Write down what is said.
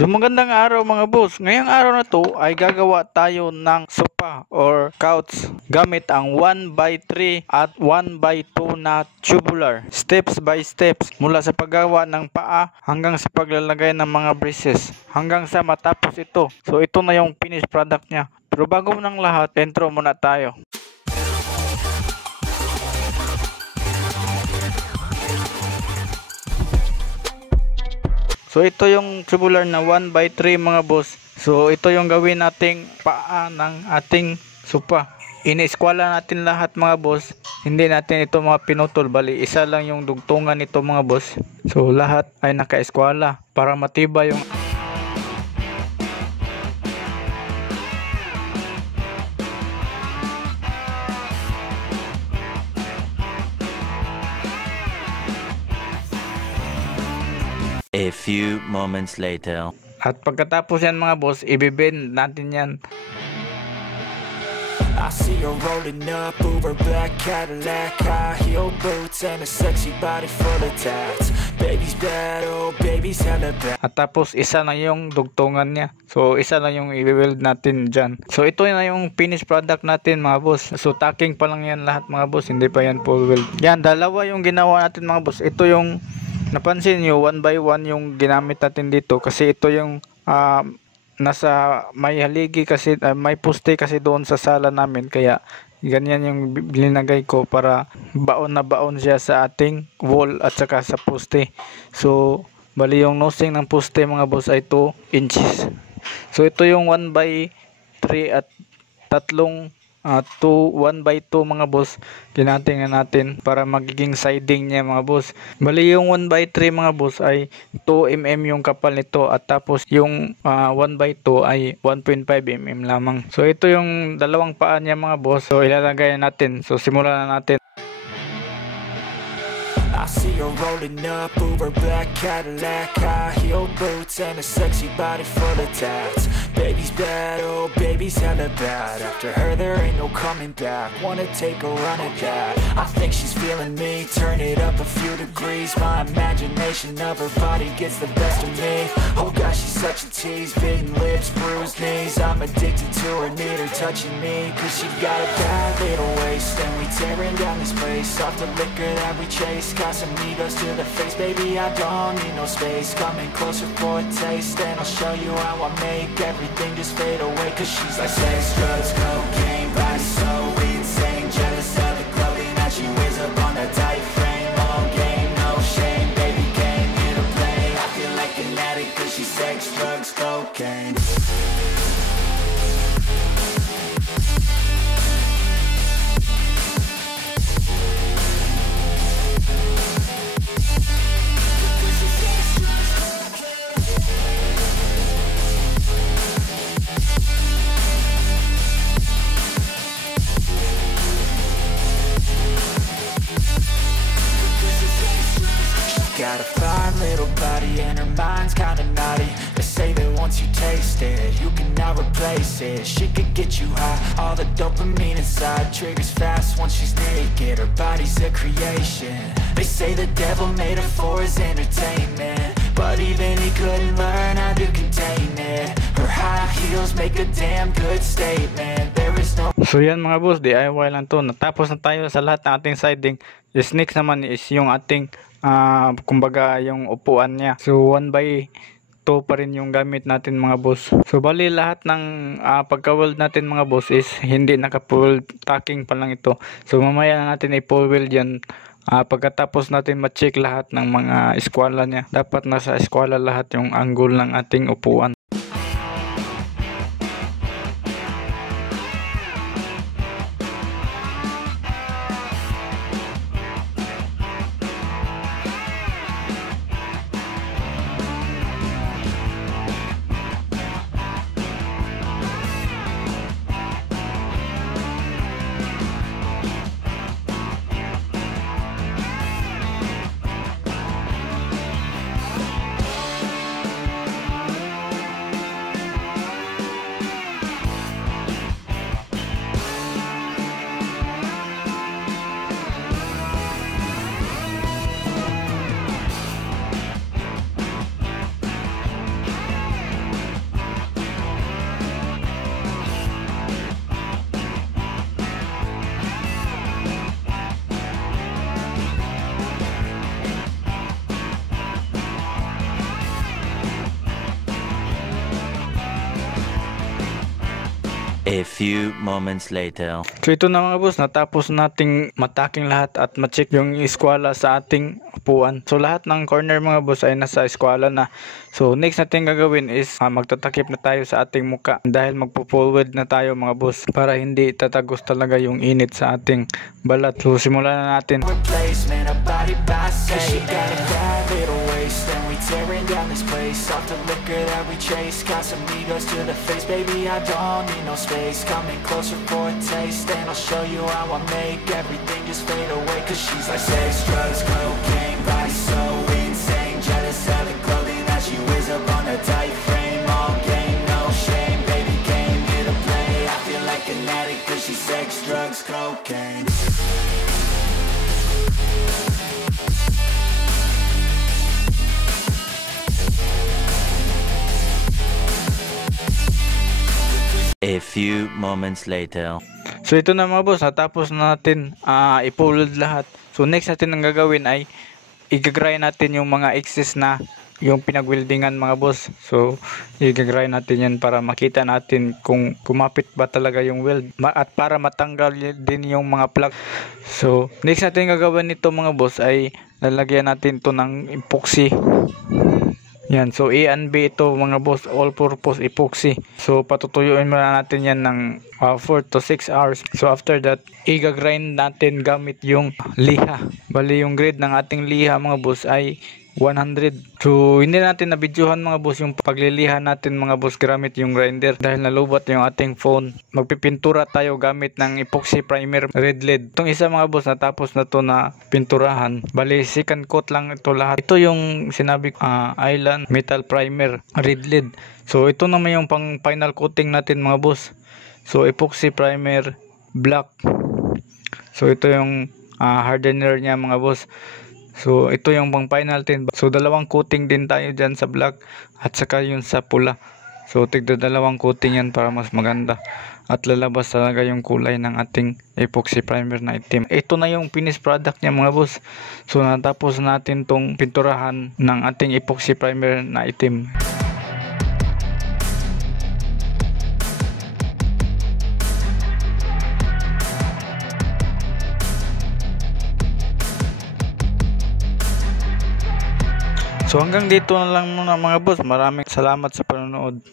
So magandang araw mga boss. Ngayong araw na to ay gagawa tayo ng sofa or couch gamit ang 1x3 at 1x2 na tubular. Steps by steps mula sa paggawa ng paa hanggang sa paglalagay ng mga braces hanggang sa matapos ito. So ito na yung finished product niya. Pero bago ng lahat, intro muna tayo. So ito yung tubular na 1x3 mga boss. So ito yung gawin nating paa ng ating sofa. Inieskwala natin lahat mga boss. Hindi natin ito mga pinutol, bali isa lang yung dugtungan nito mga boss. So lahat ay nakaeskwala para matibay yung A few moments later. at pagkatapos yan mga boss, ibibend natin yan. I see her rolling up, Uber black Cadillac, high heel boots and a sexy body full of tats. Baby's bad, oh baby's hella bad. At tapos isa na yung dugtungan niya. So isa lang yung i-weld natin dyan. So ito na yung finished product natin mga boss. So tacking pa lang yan lahat mga boss, hindi pa yan full weld. Yan, dalawa yung ginawa natin mga boss. Ito yung napansin nyo, 1x1 yung ginamit natin dito kasi ito yung nasa may haligi kasi may poste kasi doon sa sala namin, kaya ganyan yung linagay ko para baon na baon siya sa ating wall at saka sa poste. So bali yung nosing ng poste mga boss ay 2 inches. So ito yung 1x3 at tatlong 1x2 mga boss, ginating na natin para magiging siding niya mga boss. Bali yung 1x3 mga boss ay 2mm yung kapal nito at tapos yung 1x2 ay 1.5 mm lamang. So ito yung dalawang paa niya mga boss. So ilalagay natin. So simulan na natin. I see her rolling up, Uber black Cadillac, high heel boots and a sexy body full of tats. Baby's bad, oh baby's hella bad. After her there ain't no coming back. Wanna take a run at that? I think she's feeling me. Turn it up a few degrees. My imagination of her body gets the best of me. Oh gosh, she's such a tease. Bitten lips, bruised knees. I'm addicted to her, need her touching me. Cause she got a bad little waist, and we tearing down this place off the liquor that we chase. Casamigos to the face, baby, I don't need no space. Coming closer for a taste, and I'll show you how I make everything just fade away. Cause she's like sex, drugs, cocaine, body so insane. Jealous of the clothing that she wears up on that tight frame. All game, no shame, baby came here to play. I feel like an addict cause she's sex, drugs, cocaine. Got a fine little body and her mind's kinda naughty. They say that once you taste it, you cannot replace it. She could get you high, all the dopamine inside triggers fast once she's naked. Her body's a creation. They say the devil made her for his entertainment, but even he couldn't learn how to contain it. Her high heels make a damn good statement. There is no. So yan mga boss, DIY lang to. Natapos na tayo sa lahat ng ating siding. Yes, next naman is yung ating kumbaga yung upuan niya. So 1x2 pa rin yung gamit natin mga boss. So bali lahat ng pagka-weld natin mga boss is hindi naka-full tacking pa lang ito. So mamaya na natin i-full weld yan. Pagkatapos natin ma-check lahat ng mga eskwala niya. Dapat nasa eskwala lahat yung angle ng ating upuan. A few moments later. So ito na mga boss, natapos nating mataking lahat at ma-check yung eskwala sa ating upuan. So lahat ng corner mga boss ay nasa eskwala na. So next natin gagawin is magtatakip na tayo sa ating muka dahil magpo-forward na tayo mga boss para hindi tatagos talaga yung init sa ating balat. So simulan na natin. Replacement, a body by say she got a bad little waist and we tearing down this place off the liquor that we chase. Got some egos to the face, baby, I don't need no space. Coming closer for a taste and I'll show you how I make everything just fade away. Cause she's like sex, drugs, cocaine, body so insane. Jealous of the clothing that she wears up on a tight frame. All game, no shame, baby came here to play. I feel like an addict cause she's sex, drugs, cocaine. A few moments later. So ito na mga boss, natapos na natin i-fold lahat. So next natin ang gagawin ay i-grind natin yung mga excess na yung pinag-weldingan mga boss. So i-grind natin yan para makita natin kung kumapit ba talaga yung weld at para matanggal din yung mga plug. So next natin gagawin nito mga boss ay lalagyan natin to ng epoxy. Yan, so A and B ito mga boss, all purpose epoxy. So patutuyuin muna natin yan ng 4 to 6 hours. So after that, i-grind natin gamit yung liha. Bali yung grade ng ating liha mga boss ay 100. So hindi natin nabidyohan mga boss yung pagliliha natin mga boss gamit yung grinder dahil nalubat yung ating phone. Magpipintura tayo gamit ng epoxy primer red lead. Itong isa mga boss natapos na to na pinturahan. Bali second coat lang ito lahat. Ito yung sinabi Island metal primer red lead. So ito naman yung pang final coating natin mga boss. So epoxy primer black. So ito yung hardener niya mga boss. So ito yung pang final tin. So dalawang coating din tayo dyan sa black at saka yung sa pula. So tigda dalawang coating yan para mas maganda at lalabas talaga yung kulay ng ating epoxy primer na itim. Ito na yung finished product niya mga boss. So natapos natin tong pinturahan ng ating epoxy primer na itim. So hanggang dito na lang muna mga boss. Maraming salamat sa panonood.